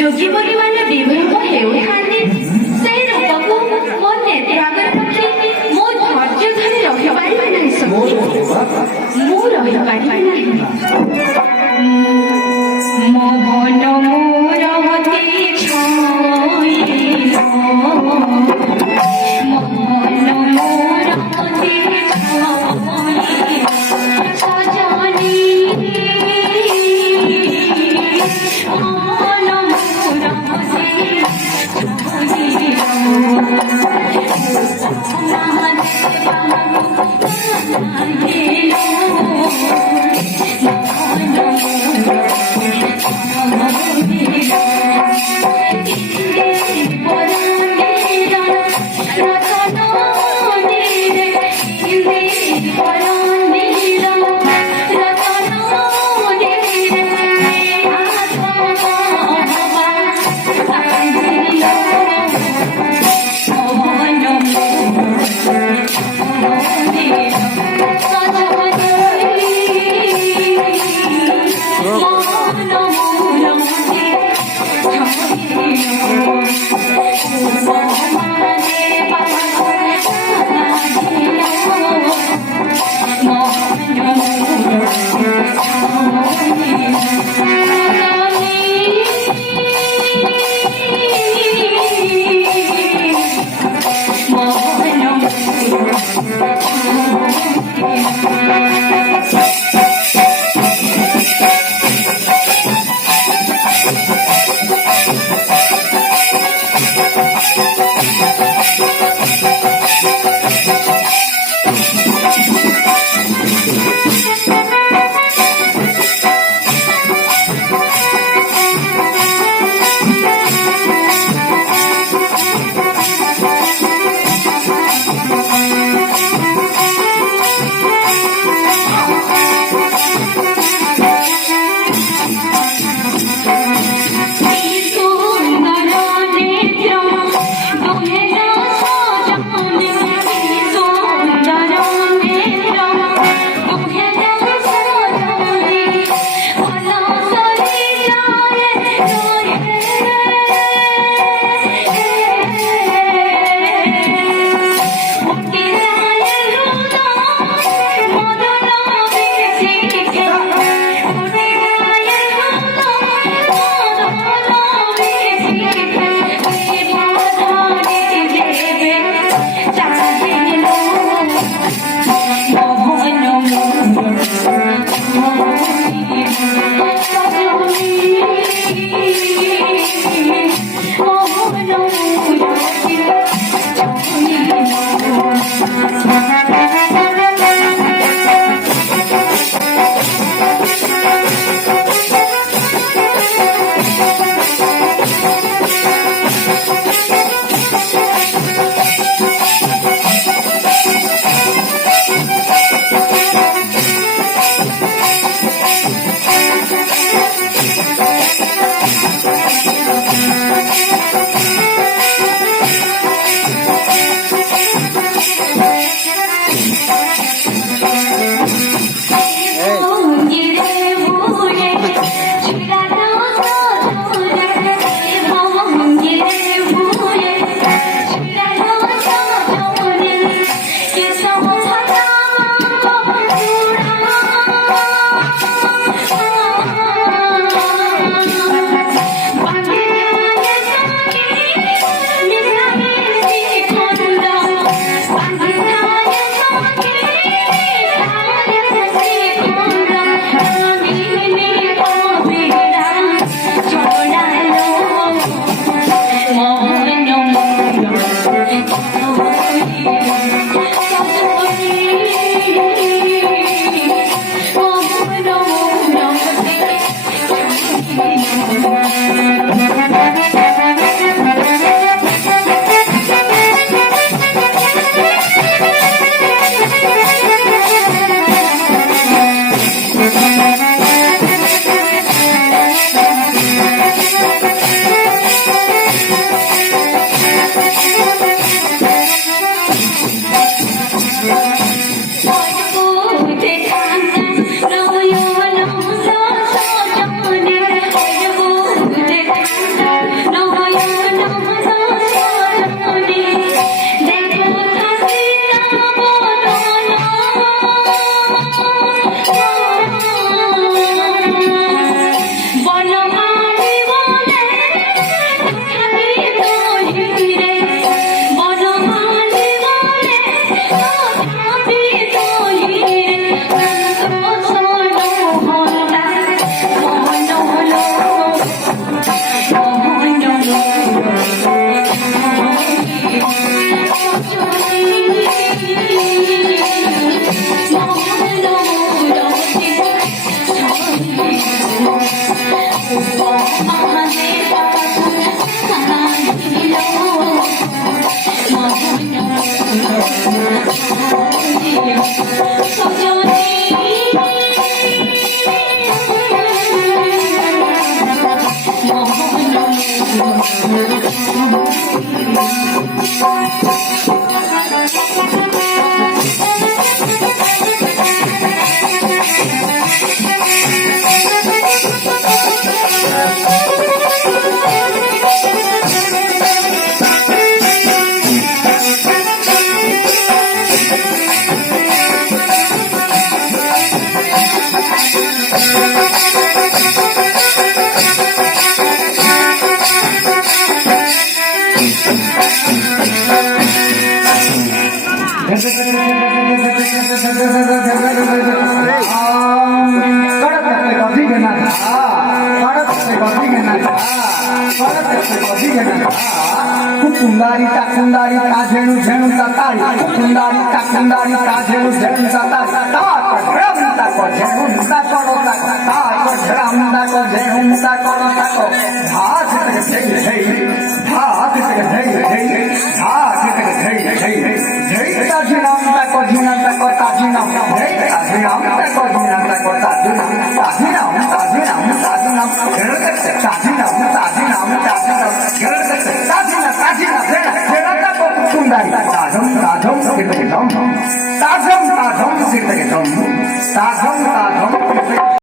जोगी बोली माने विभेद हेउथांती से रूपको मो नेत्रागर रखी मो धैर्य धरि रहि पारिबे नाही सखी मो रहि पारिबे नाही मो मन मोर हते छाइलो मो मन मोर हते छाइलो सजनी कुंडारी कुंडारी का झेणू झेणू तारी कुंडारी कुंडारी का झेणू झेणू तारी ता को झेणू ता करो ता को झरामदा को झेणू ता करो ता को भात तक धई धई भात तक धई धई भात तक धई धई धई ता झिनाम ता को झिना ता को ता झिनाम धई ता झिनाम ता को झिना ता को ता झिनाम ता झिनाम ता झिनाम ता झिनाम घर तक ता झिनाम ता झिनाम ता झिनाम घर तक ता झिनाम ता झिनाम झेणा ता को कुंडारी ताझम ताझम सिरतके धम ताझम ताझम सिरतके धम ताझम